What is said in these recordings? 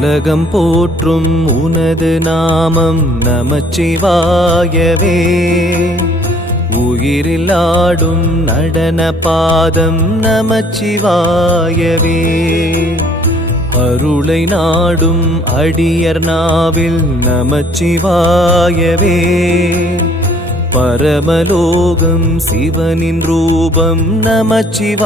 உலகம் போற்றும் உனது நாமம் நமச்சிவாயவே. உயிரிலாடும் நடன பாதம் நமச்சிவாயவே. அருளை நாடும் அடியர் நாவில் நமச்சிவாயவே. பரமலோகம் சிவனின் ரூபம் நமச்சிவாயவே.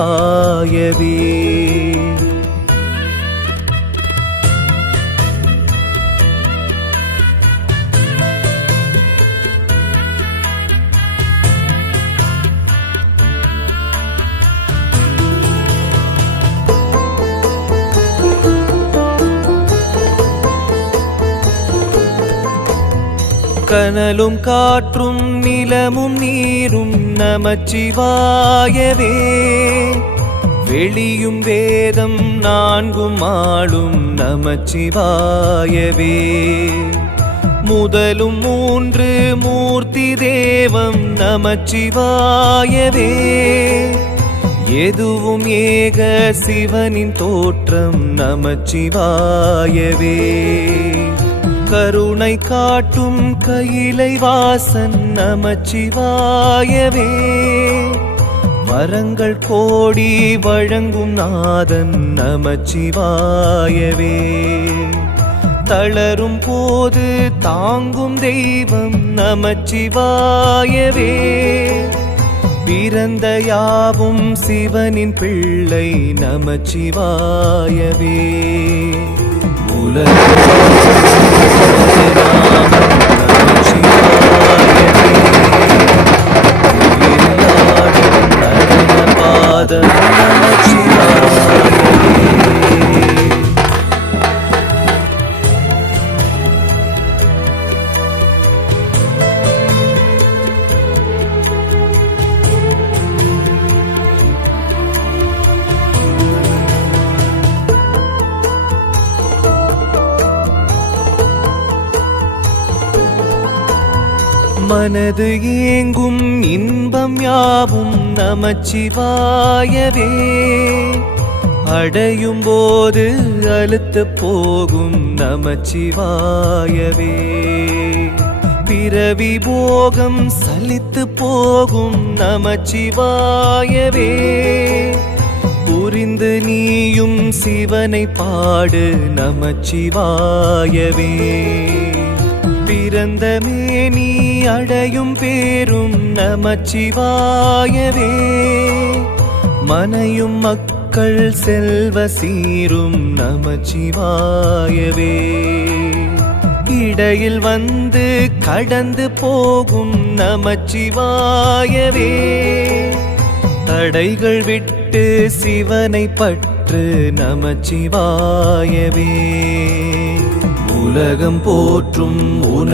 கனலும் காற்றும் நிலமும் நீரும் நமச்சிவாயவே. வெளியும் வேதம் நான்கும் ஆளும் நமச்சிவாயவே. முதலும் மூன்று மூர்த்தி தேவம் நமச்சிவாயவே. எதுவும் ஏக சிவனின் தோற்றம் நமச்சிவாயவே. கருணை காட்டும் கையிலை வாசன் நமச்சிவாயவே. மரங்கள் கோடி வழங்கும் நாதன் நமச்சிவாயவே. தளரும் போது தாங்கும் தெய்வம் நமச்சிவாயவே. பிறந்த யாவும் சிவனின் பிள்ளை நமச்சிவாயவே. உலக மனது ஏங்கும் இன்பம் யாவும் நமச்சிவாயவே. அடையும் போது அழுத்து போகும் நமச்சிவாயவே. பிறவி போகம் சலித்து போகும் நமச்சிவாயவே. புரிந்து நீயும் சிவனை பாடு நமச்சிவாயவே. பிறந்தமே நீ அடையும் பேரும் நமச்சிவாயவே. மனையும் மக்கள் செல்வ சீரும் நமச்சிவாயவே. இடையில் வந்து கடந்து போகும் நமச்சிவாயவே. தடைகள் விட்டு சிவனை பற்று நமச்சிவாயவே. உலகம் போற்றும் உன